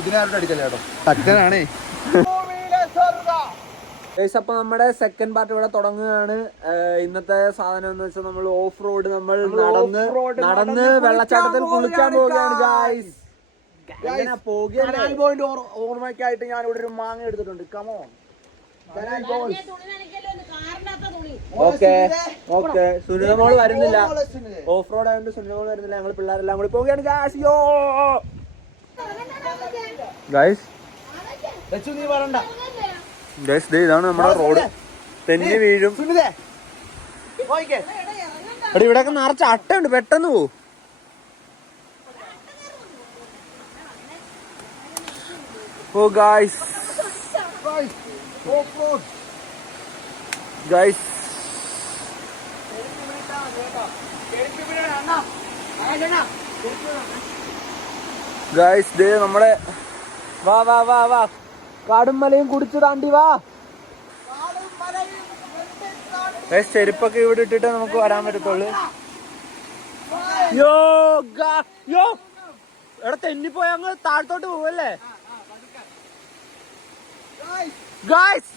ഇതിനാരുടെ അടിക്കല്ലേ കേട്ടോ. തക്കനാണേ. അപ്പൊ നമ്മുടെ സെക്കൻഡ് പാർട്ട് ഇവിടെ തുടങ്ങുകയാണ്. ഇന്നത്തെ സാധനം എന്ന് വെച്ചാൽ നമ്മൾ ഓഫ് റോഡ് നമ്മൾ നടന്ന് വെള്ളച്ചാട്ടത്തിൽ കുളിക്കാൻ പോവുകയാണ് ഗായ്സ്. ഓർമ്മയ്ക്കായിട്ട് ഞാൻ ഇവിടെ ഒരു മാങ്ങ എടുത്തിട്ടുണ്ട്. കമോൺ. Okay okay. സുനിതമോള് വരുന്നില്ല, ഓഫ് റോഡ് ആയതുകൊണ്ട് സുനിതമോള് വരുന്നില്ല. ഞങ്ങൾ പിള്ളേരെല്ലാം കൂടി പോവുകയാണ് ഗായ്സ്. നീ പറയണ്ട ഗൈസ്, ഇതാണ് നമ്മുടെ റോഡ്. തെന്നി വീഴും. എടി ഇവിടെയൊക്കെ നിറച്ച് അട്ടയുണ്ട്, പെട്ടെന്ന് പോ. ഓ ഗൈസ് ഗൈസ് ഗൈസ്, ദേ നമ്മുടെ വാ വാ വാ വാ കാടും മലയും കുടിച്ചു താണ്ടി വാ. ചെരുപ്പൊക്കെ ഇവിടെ ഇട്ടിട്ട് നമുക്ക് വരാൻ പറ്റത്തുള്ളൂ. യോ യോ എടാ, തെന്നിപ്പോയ അങ്ങ് താഴത്തോട്ട് പോവല്ലേ ഗൈസ്.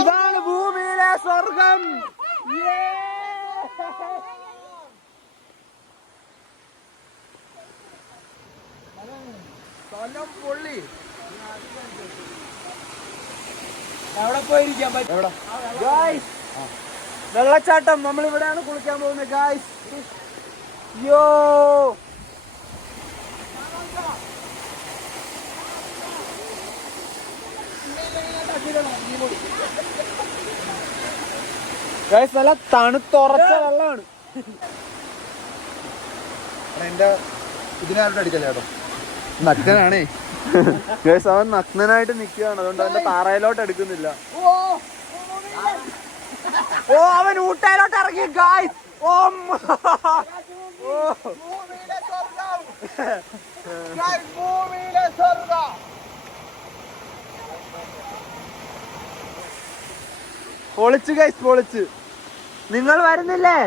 ഇതാണ് ഭൂമിയിലെ സ്വർഗം. പൊള്ളി. വെള്ളച്ചാട്ടം. നമ്മൾ ഇവിടെയാണ് കുളിക്കാൻ പോകുന്നത് ഗായ്സ്. യോ ഗായ്സ്, നല്ല തണുത്തുറച്ച വെള്ളമാണ്. എന്റെ ഇതിനാരുടെ അടിക്കല്ലേ കേട്ടോ. നഗ്നനാണേ ഗൈസ്. അവൻ നഗ്നനായിട്ട് നിൽക്കുകയാണ്, അതുകൊണ്ട് അവന്റെ താറയിലോട്ട് എടുക്കുന്നില്ല. ഓ അവൻ ഊട്ടയിലോട്ട് ഇറങ്ങി ഗൈസ്. പൊളിച്ച് ഗൈസ്, പൊളിച്ച്. നിങ്ങൾ വരുന്നില്ലേ?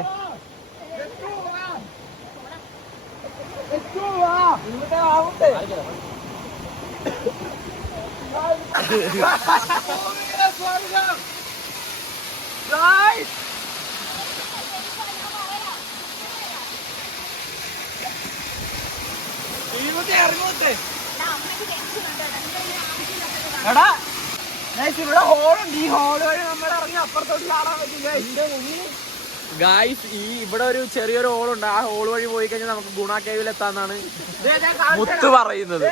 ഇവിടെ ഹോളുണ്ട്. ഈ ഹോള് വഴി നമ്മൾ ഇറങ്ങി അപ്പുറത്തോട്ട് കാണാൻ പറ്റില്ല ഗായ്സ്. ഇവിടെ ഒരു ചെറിയൊരു ഹോളുണ്ട്. ആ ഹോൾ വഴി പോയി കഴിഞ്ഞാൽ നമുക്ക് ഗുണ കേവിൽ എത്താന്നാണ് മുത്ത് പറയുന്നത്.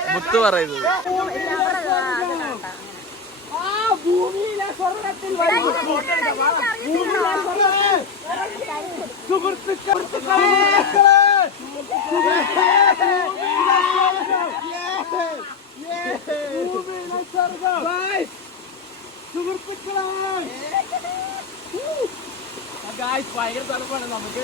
ഭയങ്കര തണുപ്പാണ് നമുക്ക്.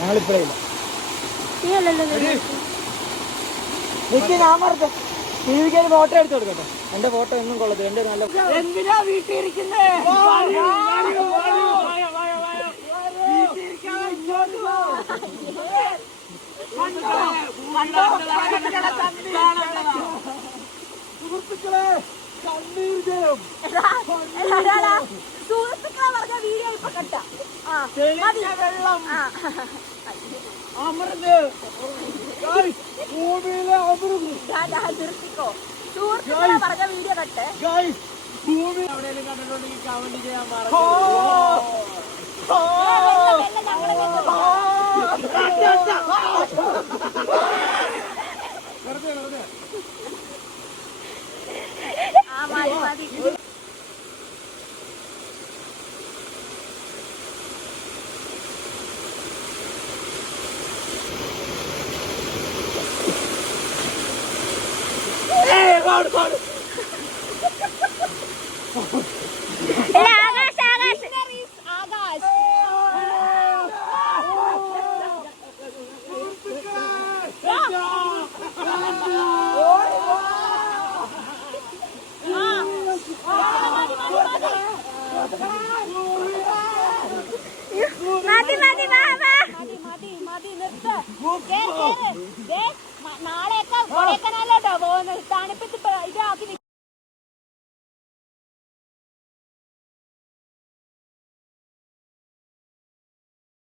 ഞങ്ങളിപ്പോഴേ ഞാൻ മറത്തെ ടിവിക്ക് ഫോട്ടോ എടുത്തു കൊടുക്കട്ടെ. എന്റെ ഫോട്ടോ ഒന്നും കൊള്ളത്തില്ല. എന്റെ നല്ല എന്തിനാ വീട്ടിൽ ഇരിക്കുന്നേ? സുഹൃത്തുക്കളെ, സുഹൃത്തുക്കളെ പറഞ്ഞ വീഡിയോ ഇപ്പൊ കണ്ട വെള്ളം അമൃത് ഭൂമിയിലെ നിർത്തിക്കോ. സുഹൃത്തുക്കളെ പറഞ്ഞ വീഡിയോ കട്ടെ. ഭൂമി എവിടെയെങ്കിലും കണ്ടിട്ടുണ്ടെങ്കിൽ കമന്റ് ചെയ്യാൻ മറക്കരുത്. ചാടും